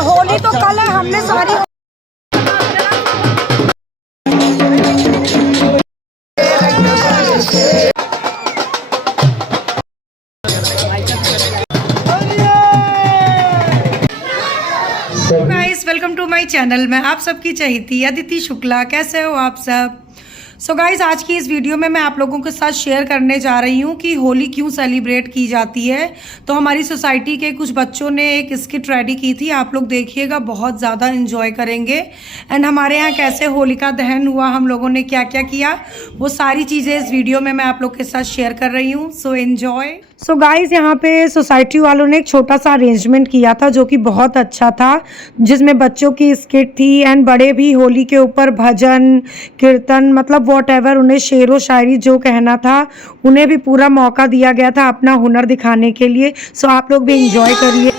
होली तो कल है, हमने सारी guys, welcome to my channel. मैं आप सबकी चहेती अदिति शुक्ला। कैसे हो आप सब? सो गाइस, आज की इस वीडियो में मैं आप लोगों के साथ शेयर करने जा रही हूँ कि होली क्यों सेलिब्रेट की जाती है। तो हमारी सोसाइटी के कुछ बच्चों ने एक स्किट रेडी की थी, आप लोग देखिएगा, बहुत ज़्यादा एंजॉय करेंगे। एंड हमारे यहाँ कैसे होलिका दहन हुआ, हम लोगों ने क्या क्या किया, वो सारी चीज़ें इस वीडियो में मैं आप लोग के साथ शेयर कर रही हूँ। So enjoy. सो गाइस, यहाँ पे सोसाइटी वालों ने एक छोटा सा अरेंजमेंट किया था जो कि बहुत अच्छा था, जिसमें बच्चों की स्किट थी एंड बड़े भी होली के ऊपर भजन कीर्तन, मतलब वॉट एवर, उन्हें शेर व शायरी जो कहना था, उन्हें भी पूरा मौका दिया गया था अपना हुनर दिखाने के लिए। सो आप लोग भी इंजॉय करिए।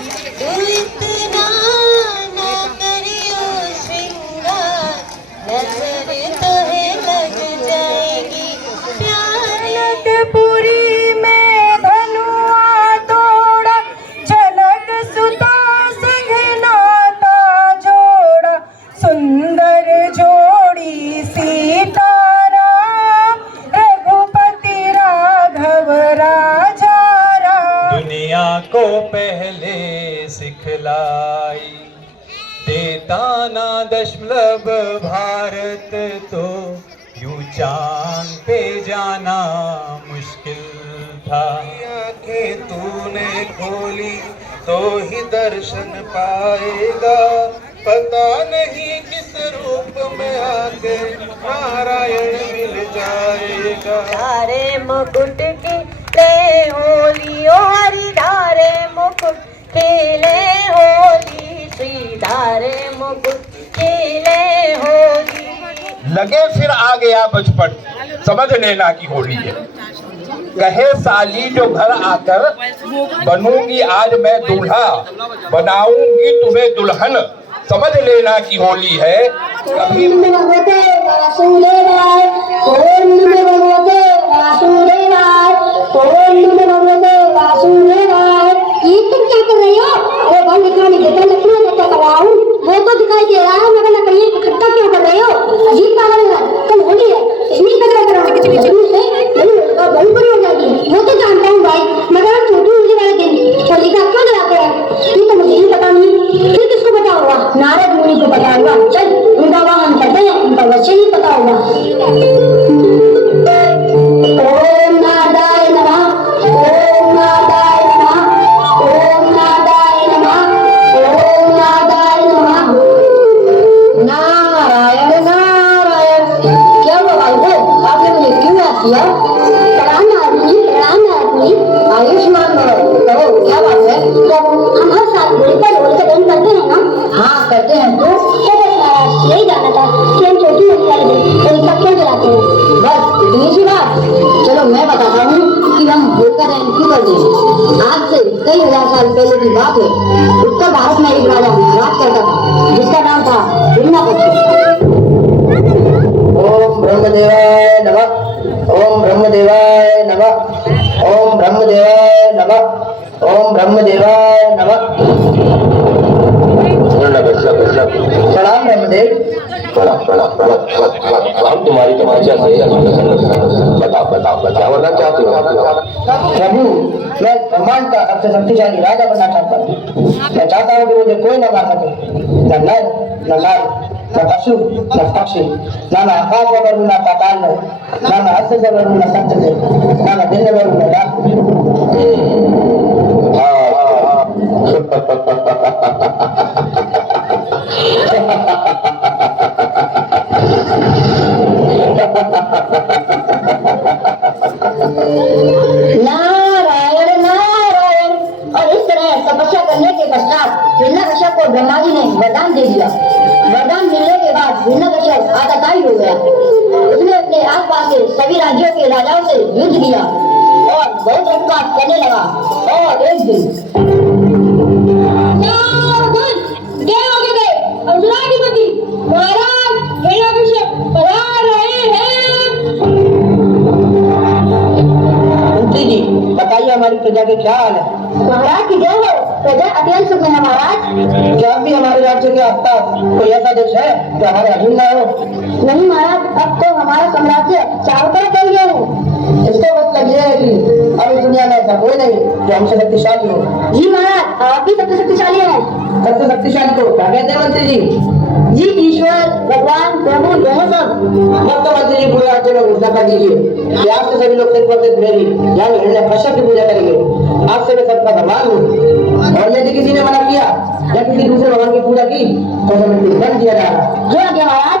को पहले सिखलाई देता ना दशमलव भारत, तो यूं चांद पे जाना मुश्किल था। आंखें तूने खोली तो ही दर्शन पाएगा, पता नहीं किस रूप में आके नारायण मिल जाएगा। धारे मुकुट की ले होली ओ हरि, धारे मुकुट खेले होली श्री, धारे मुकुट खेले होली। लगे फिर आ गया बचपन, समझ लेना की होली है। कहे साली जो घर आकर, बनूंगी आज मैं दूल्हा, बनाऊंगी तुम्हें दुल्हन, समझ लेना की होली है। कभी वो तो दिखाई दे रहा है, मगर नकली इकट्ठा क्यों कर रहे हो? अजीब पागल है, कल होली है, इसलिए इकट्ठा कर रहा हूँ। बड़ी बुरी हो जाएगी, वो तो जानता हूँ भाई, मगर छोटी होली वाले दिन होलिका क्यों जलाते हैं ये तो मुझे ही पता नहीं। फिर किसको पता होगा? नारद मुनि को पता होगा। चल, उनका वाहन करते हैं, उनका वैसे ही पता होगा। ओम नाराय नमः, ओम नाराय नमः, ओम नाराय नमः, ओम नाराय नमः। नारायण नारायण। क्या हुआ भाई को? आपने मुझे क्यों याद किया? प्रणाम आदमी, आयुष्मान भव। कहो क्या बात है? हम हर साल होली पर होलिका दहन करते हैं ना? हाँ करते हैं। तो यही जानना था कि हम छोटी होली वाले दिन होलिका क्यों जलाते हैं? बस इतनी सी बात। चलो मैं बताता हूँ कि हम होलिका दहन क्यों करते हैं। आज से कई हजार साल पहले की बात है। उत्तर भारत में एक राजा राज करता था, जिसका नाम था हिरण्यकश्यप। ओम ब्रह्मदेवाय नमः, ओम ब्रह्मदेवाय नमः, ओम ब्रह्मदेवाय नमः, ओम ब्रह्मदेवाय नमः। प्रणाम ब्रह्मदेव। प्रणाम। तुम्हारी तमाशा से बताओ क्या बनना चाहते हो? प्रभु, मैं ब्रह्मांड का सबसे शक्तिशाली राजा बनना चाहता हूँ। मैं चाहता हूँ कि मुझे कोई न मार सके, न नर न नारी, न पशु न पक्षी, न मैं आकाश में बढ़ूँ न पाताल में, न मैं हस्त से बढ़ूँ न सत्य से, न मैं दिन में बढ़ूँ न रात में। नारायण नारायण। और इस तरह तपस्या करने के पश्चात हिरण्यकश्यप को ब्रह्मा जी ने वरदान दे दिया। वरदान मिलने के बाद हिरण्यकश्यप आततायी हो गया। उसने अपने आसपास के सभी राज्यों के राजाओं से युद्ध किया और बहुत उत्पात करने लगा। और एक दिन बताइए हमारी प्रजा के क्या हाल है? महाराज की जय हो। प्रजा अत्यंत सुख में है महाराज। क्या भी हमारे राज्य के आसपास कोई ऐसा देश है जो हमारे अधीन न हो? नहीं महाराज, अब तो हमारा साम्राज्य चारों तरफ फैल गया है। इसका मतलब यह है कि अब इस दुनिया में ऐसा कोई नहीं जो हमसे शक्तिशाली हो। जी महाराज, आप भी सबसे शक्तिशाली हैं। सबसे शक्तिशाली को क्या कहते हैं मंत्री जी? जी ईश्वर, भगवान, प्रभु दोनों सब। अब तो मंत्री जी पूरे राज्य में घोषणा कर दीजिए कि आज से सभी लोग मेरी यानी हिरण्य कश्यप की पूजा करेंगे। आज से मैं सबका भगवान हूँ, और यदि किसी ने मना किया या किसी दूसरे भगवान की पूजा की तो उसे मृत्यु दंड दिया जाएगा। जो आज्ञा महाराज।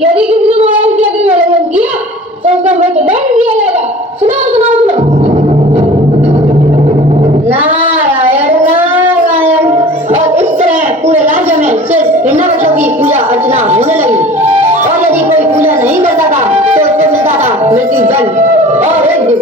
यदि किसी ने महाराज की आज्ञा का उल्लंघन किया तो उसका मृत्यु दंड दिया जाएगा। सुनो। नारायण नारायण। और इस तरह पूरे राज्य में सिर्फ हिरण्यकश्यप की पूजा अर्चना होने लगी, और यदि कोई पूजा नहीं करता था तो उसको मिलता था मृत्यु दंड। और एक दिन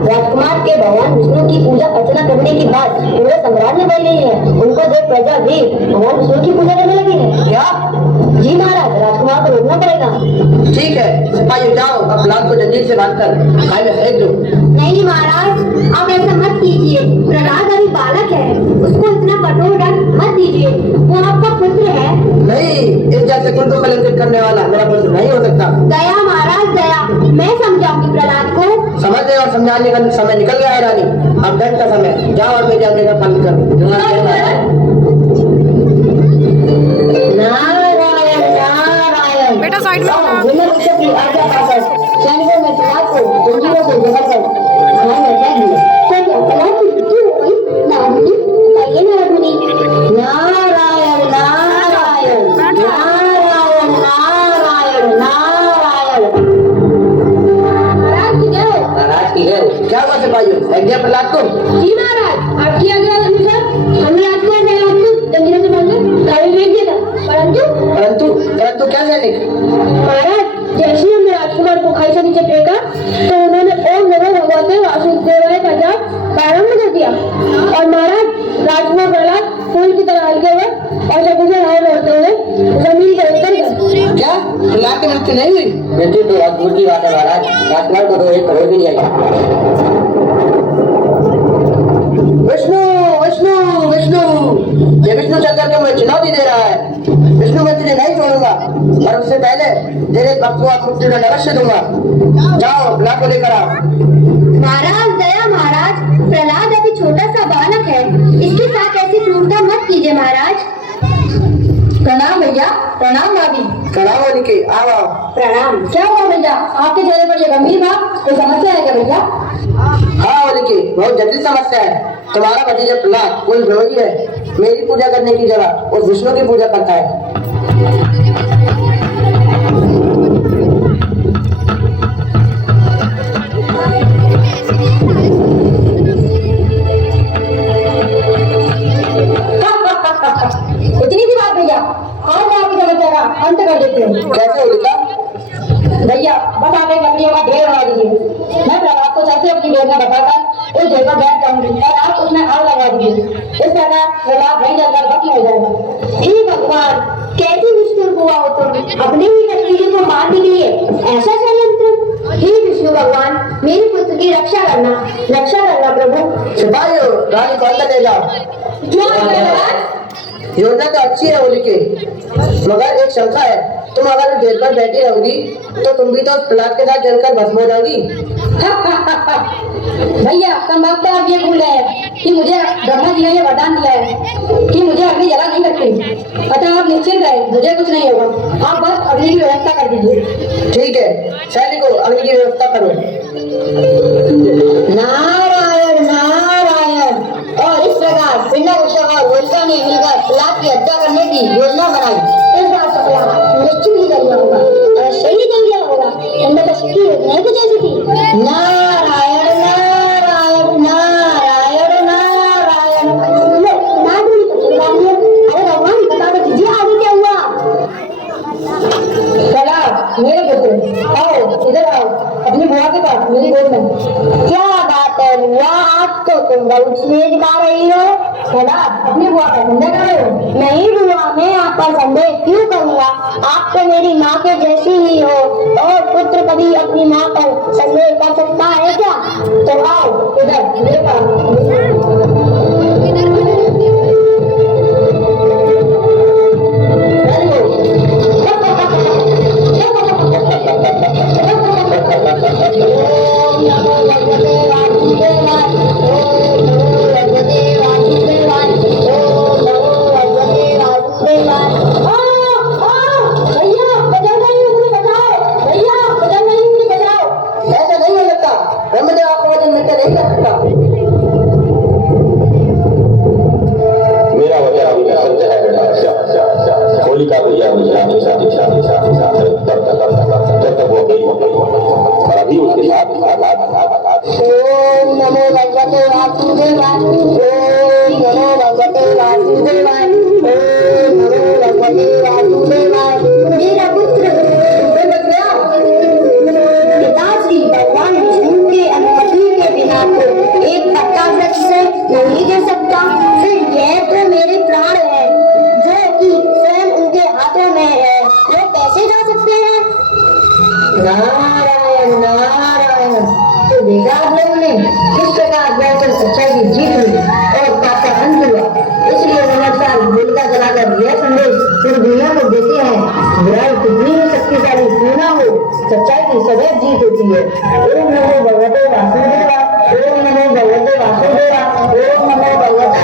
राजकुमार के भगवान विष्णु की पूजा अर्चना करने के बाद पूरे साम्राज्य में गई है। उनको देख प्रजा भी भगवान विष्णु की पूजा करने लगी है। क्या? जी महाराज, राजकुमार को रोकना पड़ेगा। ठीक है सिपाही, जाओ अब लाल को जंजीर से बांधकर खाई में फेंक दो। नहीं महाराज, आप ऐसा मत कीजिए। प्रहलाद अभी बालक है, उसको इतना कठोर दंड मत दीजिए। वो आपका पुत्र है। नहीं, इस जैसे कुल को कलंकित करने वाला मेरा पुत्र नहीं हो सकता। दया महाराज दया, मैं समझाऊंगी प्रहलाद को। समझने और समझाने का समय निकल गया है रानी, अब दंड का समय। जाओ और मेरी आज्ञा का पालन करो। नारायण नारायण। बेटा साइड में आओ। हिरण्यकश्यप की आज्ञा पाकर सैनिकों ने प्रहलाद को जंजीरों से जकड़कर खाई में फेंक दिया। तो क्या प्रहलाद की मृत्यु हो गई? नारद बताइए नारद मुनि। नारायण नारायण नारायण नारायण नारायण। महाराज की जय हो। महाराज की है। क्या हुआ सिपाही, फेंक दिया प्रहलाद को? जी महाराज, आपकी आज्ञा अनुसार हमने राजकुमार प्रहलाद को जंजीरों से बांधकर खाई में फेंक दिया था। परंतु क्या सैनिक? महाराज, जैसे ही हमने राजकुमार को खाई से नीचे फेंका तो उन्होंने ओम नमो भगवते वासुदेवाय का जाप प्रारंभ कर दिया, और महाराज राजकुमार प्रहलाद फूल की तरह हल्के हुए और शक्ति से हाय लौटते हुए जमीन पर उतर गए। क्या प्रहलाद की मृत्यु नहीं हुई? मृत्यु तो अद्भुत की बात है महाराज, राजकुमार को तो एक करोड़ भी नहीं आई। विष्णु विष्णु विष्णु, ये विष्णु चक्कर के मुझे चुनौती दे रहा है। विष्णु मैं तुझे नहीं छोड़ूंगा, और उससे पहले तेरे भक्त को मृत्यु दंड अवश्य दूंगा। जाओ प्रहलाद को लेकर आओ। महाराज दया महाराज, प्रहलाद अभी छोटा सा बालक है, इसके साथ ऐसी क्रूरता मत कीजिए महाराज। प्रणाम भैया। प्रणाम भाभी। प्रणाम होलिके, आओ आओ। प्रणाम। क्या हुआ भैया, आपके चेहरे पर ये गंभीर भाव, कोई समस्या है क्या भैया? हाँ होलिके, बहुत जटिल समस्या है। तुम्हारा भतीजा प्रहलाद कोई विरोधी है, मेरी पूजा करने की जगह और विष्णु की पूजा करता है। इतनी सी बात भैया, आज मैं आपकी समस्या का अंत कर देती हूँ। कैसे होलिका? भैया बस आप एक लकड़ियों का ढेर बना दीजिए, मैं प्रहलाद को कैसे अपनी वेदना बताकर उस ढेर पर बैठ जाऊंगी और आप उसमें आग लगा दीजिए। इस तरह प्रहलाद वहीं जाकर भस्म हो जाएगा। हे भगवान, कैसी निष्ठुर हुआ हो तुम, अपने ही लकड़ी को मारने के लिए ऐसा षड्यंत्र। हे विष्णु भगवान, मेरे पुत्र की रक्षा करना प्रभु। सिपाहियों, रानी को अंदर ले जाओ। क्यों प्रहलाद? योजना तो अच्छी है होलिके, मगर एक शंका है। तुम अगर उस ढेर पर बैठी रहोगी तो तुम भी तो प्रहलाद के साथ जलकर भस्म हो जाओगी। भैया संभवतः आप ये भूल गए हैं कि मुझे ब्रह्मा जी ने ये वरदान दिया है कि मुझे अग्नि जला नहीं सकती। अतः आप निश्चिंत रहे, मुझे कुछ नहीं होगा। आप बस अग्नि की व्यवस्था कर दीजिए। ठीक है, सैनिकों अग्नि की व्यवस्था करो। नारायण नारायण। और इस प्रकार पिंडा उषा और होलिका ने मिलकर प्रहलाद की हत्या करने की योजना बनाई। इस बार तो प्रहलाद निश्चित ही कर लिया होगा और सही कर लिया होगा। उनमें तो शक्ति नहीं कुछ ऐसी थी। नारायण नारायण नारायण नारायण। अरे भगवान बता दो दीजिए आगे क्या हुआ। प्रहलाद मेरे पुत्र, आओ इधर आओ, अपनी बुआ के पास मेरी गोद में। क्या बात है बुआ, आप तो तुम बहुत स्नेह दिखा रही हो। प्रहलाद अपनी बुआ का संदेह कर रहे हो? नहीं बुआ, मैं आपका संदेह क्यों करूंगा, आप तो मेरी माँ के जैसी ही हो और पुत्र कभी अपनी माँ पर संदेह कर सकता है क्या? तो आओ इधर मेरे पास। मेरा वचन अभी सत्य है बेटा। होलिका भैया मुझे हमेशा जब तक वो गई और अभी उसके साथ ओम नमो भगवते वासुदेवाय। ओम नमो भगवते वासुदेवाय। ओम नमो भगवते वासुदेवाय। मेरा पुत्र बच गया। पिताश्री भगवान विष्णु के अनुमति के बिना तो एक पत्ता वृक्ष से नहीं गिर सकता, फिर यह तो मेरे प्राण है जो कि स्वयं उनके हाथों में है, वो कैसे जा सकते हैं? नारायण नारायण। तो देखा आप लोगों ने किस प्रकार दरअसल सच्चाई की जीत हुई और पाप का अंत हुआ। इसलिए नमस्कार होलिका जलाकर यह संदेश पूरी दुनिया को देते हैं, बुराई कितनी ही शक्तिशाली क्यों ना हो, सच्चाई की सदैव जीत होती है। ओम नमो भगवते वासुदेवा। ओम नमो भगवते वासुदेवा। ओम नमो भगवते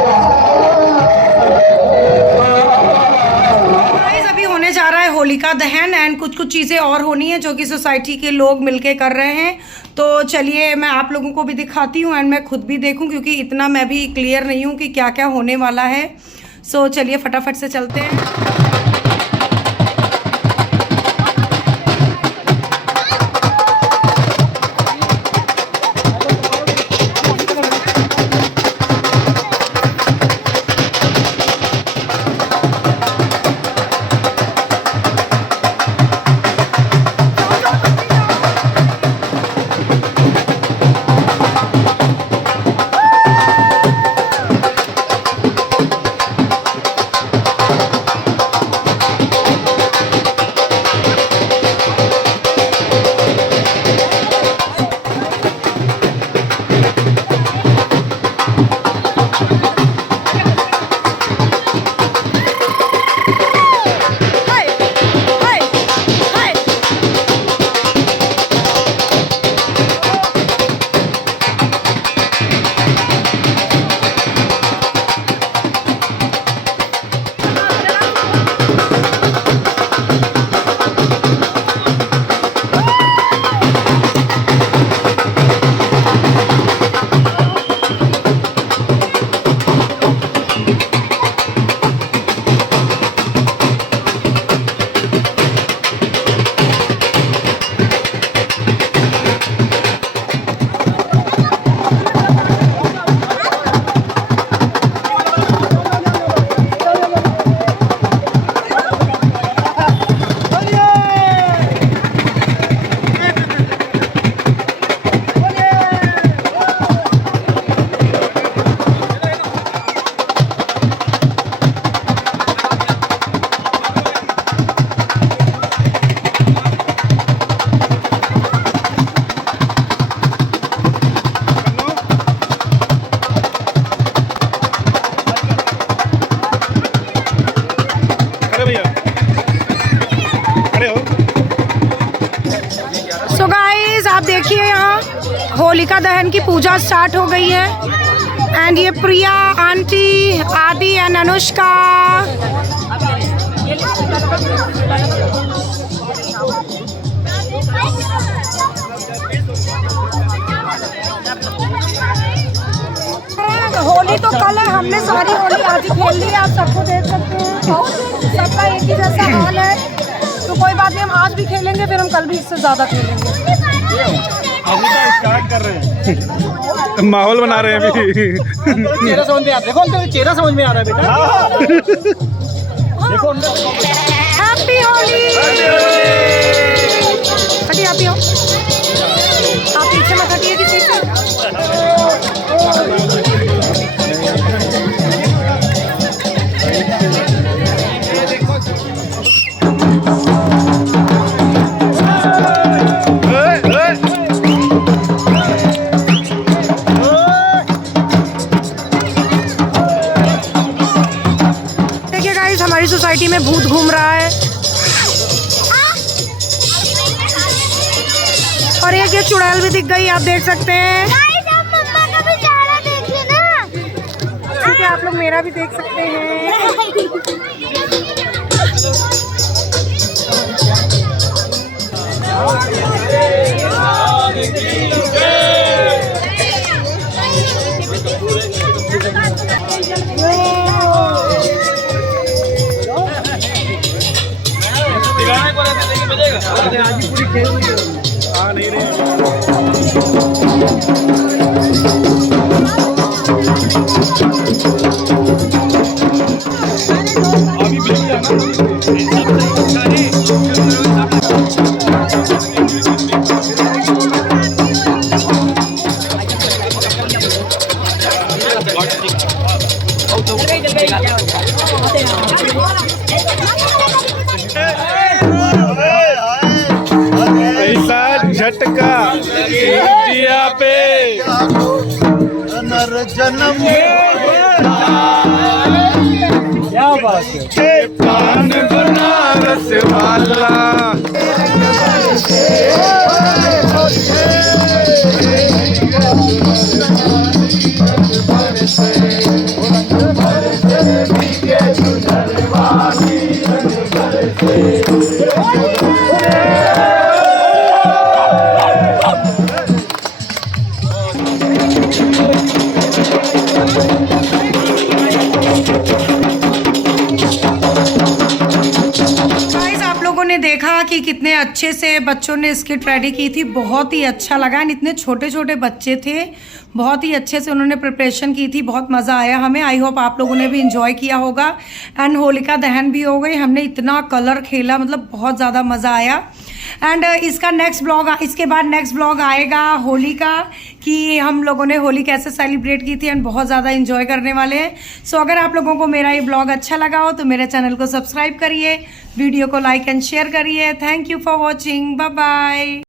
गाइस अभी होने जा रहा है होलिका दहन एंड कुछ चीज़ें और होनी है जो कि सोसाइटी के लोग मिलके कर रहे हैं। तो चलिए मैं आप लोगों को भी दिखाती हूँ एंड मैं खुद भी देखूँ क्योंकि इतना मैं भी क्लियर नहीं हूँ कि क्या क्या होने वाला है। सो चलिए फटाफट से चलते हैं। होलिका दहन की पूजा स्टार्ट हो गई है। एंड ये प्रिया आंटी, आदि एंड अनुष्का। होली तो कल है, हमने सारी होली आज ही खेल ली है, आप सबको देख सकते हैं। सबका एक ही जैसा हाल है, तो कोई बात नहीं, हम आज भी खेलेंगे, फिर हम कल भी इससे ज़्यादा खेलेंगे। अभी तो स्टार्ट कर रहे हैं, माहौल बना रहे हैं अभी। चेहरा समझ में आ रहा है, देखो उनका चेहरा समझ में आ रहा है बेटा। देखो हैप्पी होली। हटिए आप ही हो, आप पीछे मत हटिए किसी से। हमारी सोसाइटी में भूत घूम रहा है और एक ये चुड़ैल भी दिख गई, आप देख सकते हैं। मम्मा का भी चेहरा देखिए ना। ठीक है, आप लोग मेरा भी देख सकते हैं। आज पूरी खेल आ नहीं रही। झटका इंडिया पे जन्म, क्या बात है, पान बनारस वाला। देखा कि कितने अच्छे से बच्चों ने स्किट रेडी की थी, बहुत ही अच्छा लगा। एंड इतने छोटे छोटे बच्चे थे, बहुत ही अच्छे से उन्होंने प्रिपरेशन की थी, बहुत मज़ा आया हमें। आई होप आप लोगों ने भी इंजॉय किया होगा। एंड होलिका दहन भी हो गई, हमने इतना कलर खेला, मतलब बहुत ज़्यादा मज़ा आया। एंड इसका नेक्स्ट ब्लॉग, इसके बाद नेक्स्ट ब्लॉग आएगा होली का, कि हम लोगों ने होली कैसे सेलिब्रेट की थी। एंड बहुत ज़्यादा इंजॉय करने वाले हैं। सो अगर आप लोगों को मेरा ये ब्लॉग अच्छा लगा हो तो मेरे चैनल को सब्सक्राइब करिए, वीडियो को लाइक एंड शेयर करिए। Thank you for watching, bye bye.